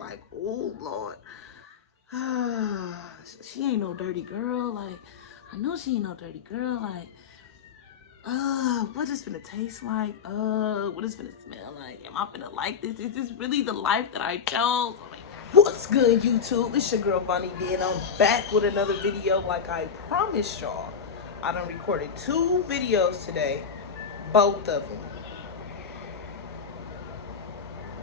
I'm like, oh Lord, she ain't no dirty girl. Like, I know she ain't no dirty girl. Like, what is finna taste like? What is finna smell like? Am I finna like this? Is this really the life that I chose? What's good, YouTube? It's your girl VonnyGang, and I'm back with another video like I promised y'all. I done recorded 2 videos today, both of them.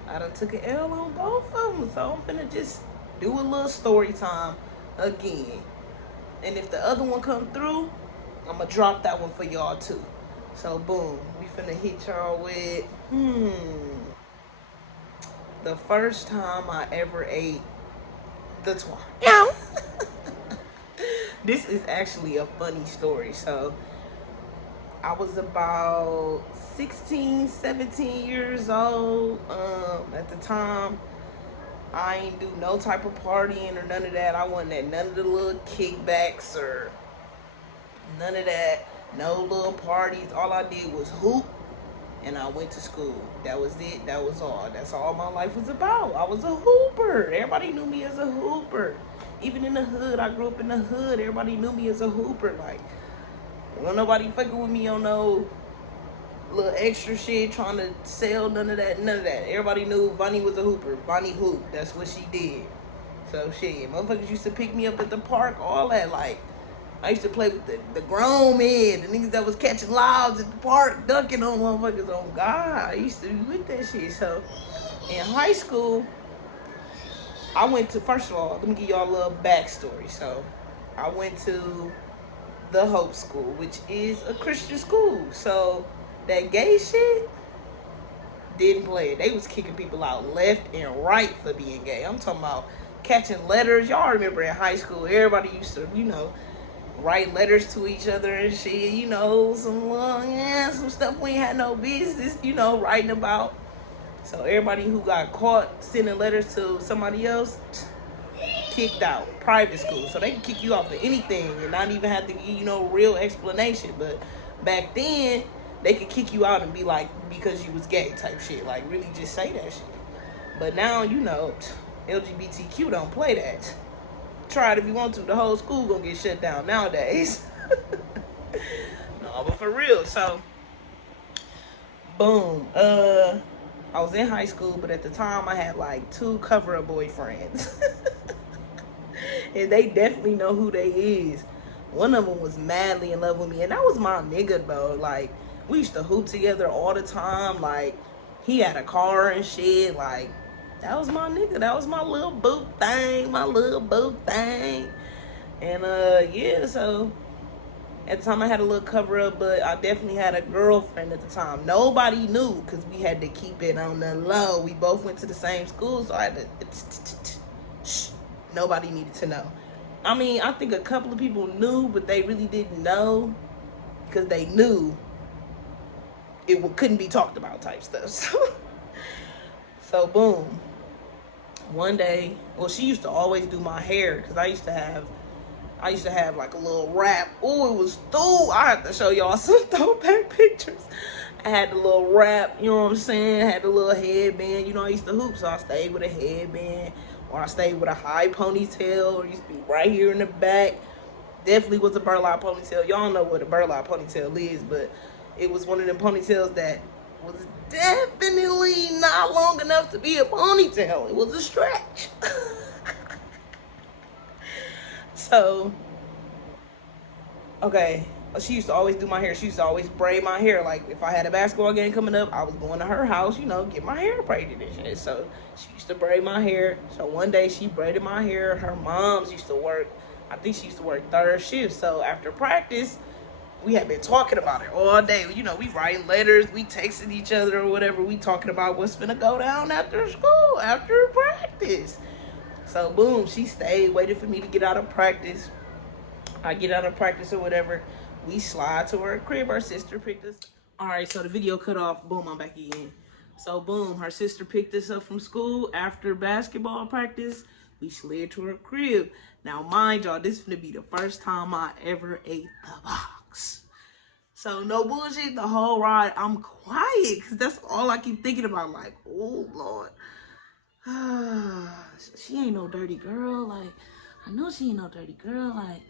I done took an L on both of them, so I'm finna just do a little story time again. And if the other one come through, I'm gonna drop that one for y'all too. So boom, we finna hit y'all with, the first time I ever ate the twat. This is actually a funny story. So I was about 16, 17 years old at the time. I ain't do no type of partying or none of that. I wasn't at none of the little kickbacks or none of that. No little parties. All I did was hoop and I went to school. That was it. That was all. That's all my life was about. I was a hooper. Everybody knew me as a hooper. Even in the hood, I grew up in the hood. Everybody knew me as a hooper. Like, wasn't nobody fucking with me on no little extra shit, trying to sell none of that. Everybody knew Vonny was a hooper. Vonny hoop. That's what she did. So shit, motherfuckers used to pick me up at the park, all that. Like, I used to play with the grown men, the niggas that was catching lobs at the park, dunking on motherfuckers. On God, I used to be with that shit. So in high school, I went to, first of all, let me give y'all a little backstory. So I went to the Hope School, which is a Christian school. So that gay shit didn't play it. They was kicking people out left and right for being gay. I'm talking about catching letters. Y'all remember in high school, everybody used to, write letters to each other and shit, some stuff we ain't had no business, writing about. So everybody who got caught sending letters to somebody else, kicked out. Private school. So they can kick you out for anything and not even have to give you no real explanation. But back then, they could kick you out and be like, because you was gay type shit. Like, really just say that shit. But now, LGBTQ don't play that. Try it if you want to. The whole school gonna get shut down nowadays. No, but for real. So, boom. I was in high school, but at the time I had like 2 cover-up boyfriends. And they definitely know who they is. One of them was madly in love with me, and that was my nigga, though. Like, we used to hoop together all the time. Like, he had a car and shit. Like, that was my nigga. That was my little boo thing. And, yeah, so at the time I had a little cover up, but I definitely had a girlfriend at the time. Nobody knew because we had to keep it on the low. We both went to the same school, so I had to, nobody needed to know. I mean, I think a couple of people knew, but they really didn't know because they knew it couldn't be talked about type stuff. So boom. One day, well, she used to always do my hair because I used to have like a little wrap. Oh, it was I have to show y'all some throwback pictures. I had the little wrap, you know what I'm saying? I had the little headband. I used to hoop, so I stayed with a headband, or I stayed with a high ponytail, or used to be right here in the back. Definitely was a burlap ponytail. Y'all know what a burlap ponytail is, but it was one of them ponytails that was definitely not long enough to be a ponytail. It was a stretch. So, okay, she used to always do my hair. She used to always braid my hair. Like, if I had a basketball game coming up, I was going to her house, get my hair braided and shit. So, she used to braid my hair. So, one day, she braided my hair. Her mom's used to work, I think she used to work 3rd shift. So, after practice, we had been talking about it all day. We writing letters, we texting each other or whatever. We talking about what's finna go down after school, after practice. So boom, she stayed, waited for me to get out of practice. I get out of practice or whatever. We slide to her crib. Her sister picked us. All right, so the video cut off. Boom, I'm back again. So boom, her sister picked us up from school after basketball practice. We slid to her crib. Now, mind y'all, this is gonna be the first time I ever ate the box. So no bullshit, the whole ride, I'm quiet because that's all I keep thinking about. Like, oh Lord. she ain't no dirty girl. Like, I know she ain't no dirty girl. Like,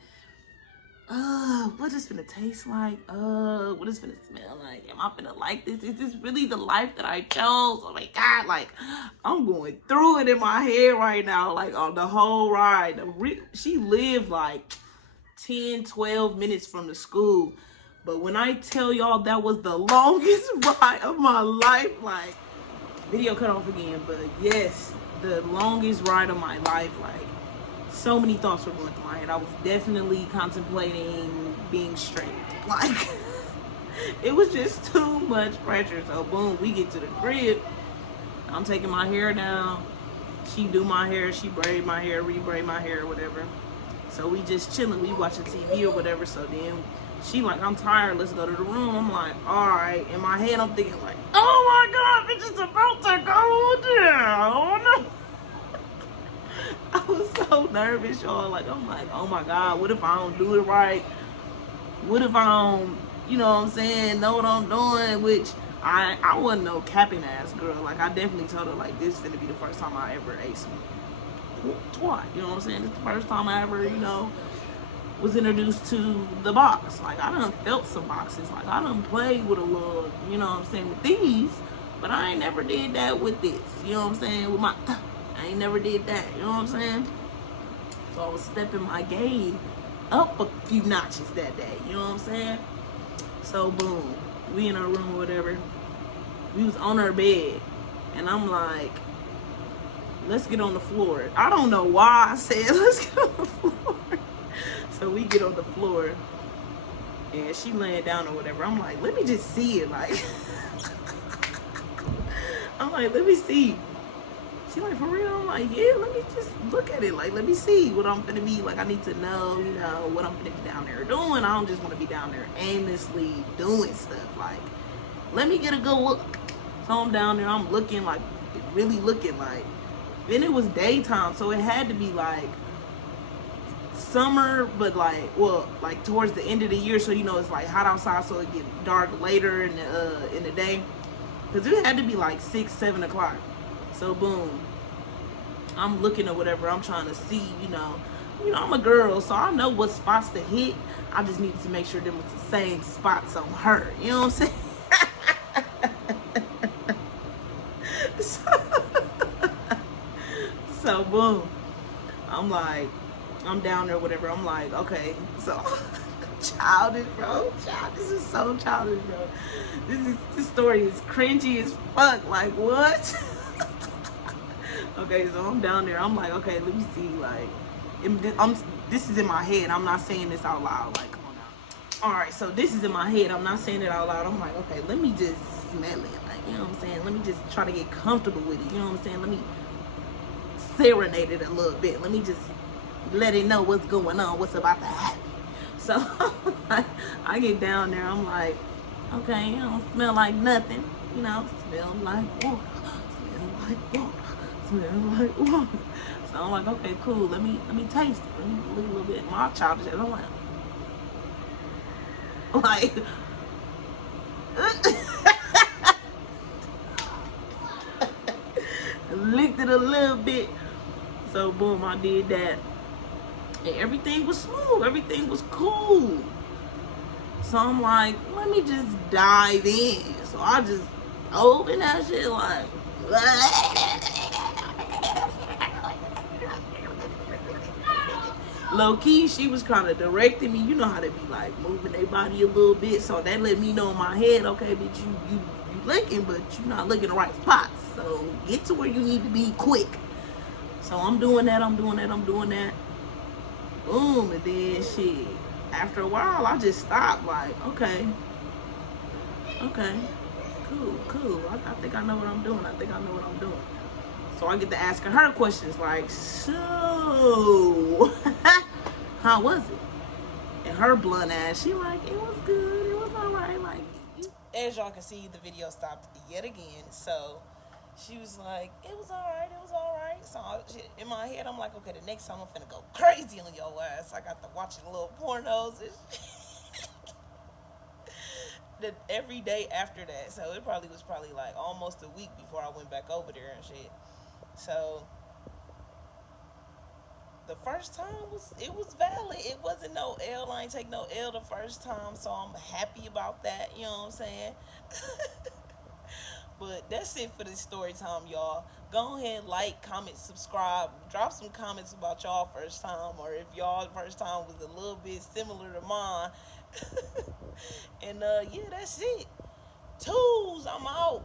what is finna taste like? What is finna smell like? Am I finna like this? Is this really the life that I chose? Oh my God, like, I'm going through it in my head right now, like, on the whole ride. She lived like 10, 12 minutes from the school. But when I tell y'all that was the longest ride of my life, like, video cut off again, but yes, the longest ride of my life, like, so many thoughts were going through my head. I was definitely contemplating being straight. Like, it was just too much pressure. So boom, we get to the crib. I'm taking my hair down. She do my hair, she braid my hair, re-braid my hair or whatever. So we just chilling, we watching TV or whatever. So then she like, I'm tired, let's go to the room. I'm like, all right. In my head, I'm thinking like, oh my God, bitch is about to go down. I was so nervous, y'all. Like, I'm like, oh my God, what if I don't do it right? What if I don't, you know what I'm saying, know what I'm doing? Which I wasn't no capping ass girl. Like, I definitely told her, like, this is gonna be the first time I ever ate some twat. You know what I'm saying? It's the first time I ever, you know, was introduced to the box. Like, I done felt some boxes. Like, I done played with a little, you know what I'm saying, with these. But I ain't never did that with this. You know what I'm saying? With my... I ain't never did that, you know what I'm saying? So I was stepping my game up a few notches that day, you know what I'm saying? So boom, we in our room or whatever. We was on our bed, and I'm like, let's get on the floor. I don't know why I said let's get on the floor. So we get on the floor, and she laying down or whatever. I'm like, let me just see it, like. I'm like, let me see. She like, for real? I'm like, yeah, let me just look at it. Like, let me see what I'm finna be. Like, I need to know, you know, what I'm finna be down there doing. I don't just want to be down there aimlessly doing stuff. Like, let me get a good look. So I'm down there, I'm looking, like, really looking, like. Then it was daytime, so it had to be, like, summer, but, like, well, like, towards the end of the year. So, you know, it's, like, hot outside, so it get dark later in the day. Because it had to be, like, 6, 7 o'clock. So boom, I'm looking or whatever. I'm trying to see, you know, I'm a girl, so I know what spots to hit. I just needed to make sure them was the same spots on her. You know what I'm saying? So boom, I'm like, I'm down there, whatever. I'm like, okay, so childish, bro. This is so childish, bro. This story is cringy as fuck. Like, what? Okay, so I'm down there. I'm like, okay, let me see. Like, this is in my head. I'm not saying this out loud. Like, come on now. All right, so this is in my head. I'm not saying it out loud. I'm like, okay, let me just smell it. Like, you know what I'm saying? Let me just try to get comfortable with it. You know what I'm saying? Let me serenade it a little bit. Let me just let it know what's going on, what's about to happen. So I get down there. I'm like, okay, you don't smell like nothing. You know, smell like water. Smell like water. Smell like water. So I'm like, okay, cool. Let me taste it. Let me look a little bit. My childish. I'm like licked it a little bit. So boom, I did that. And everything was smooth. Everything was cool. So I'm like, let me just dive in. So I just open that shit like, low key, she was kind of directing me. You know how they be like moving their body a little bit. So that let me know in my head, okay, bitch, you licking, but you not licking the right spots. So get to where you need to be quick. So I'm doing that. Boom, and then shit. After a while, I just stopped. Like, okay, cool. I think I know what I'm doing. So I get to asking her questions like, so, how was it? And her blunt ass, she like, it was good. It was all right. Like, as y'all can see, the video stopped yet again. So she was like, it was all right. So in my head, I'm like, okay, the next time I'm finna go crazy on your ass. I got to watching little pornos and every day after that. So it was probably like almost a week before I went back over there and shit. So first time was valid. It wasn't no L. I ain't take no L the first time, so I'm happy about that. You know what I'm saying? But that's it for this story time, y'all. Go ahead, like, comment, subscribe. Drop some comments about y'all first time, or if y'all first time was a little bit similar to mine. And yeah, that's it. Twos, I'm out.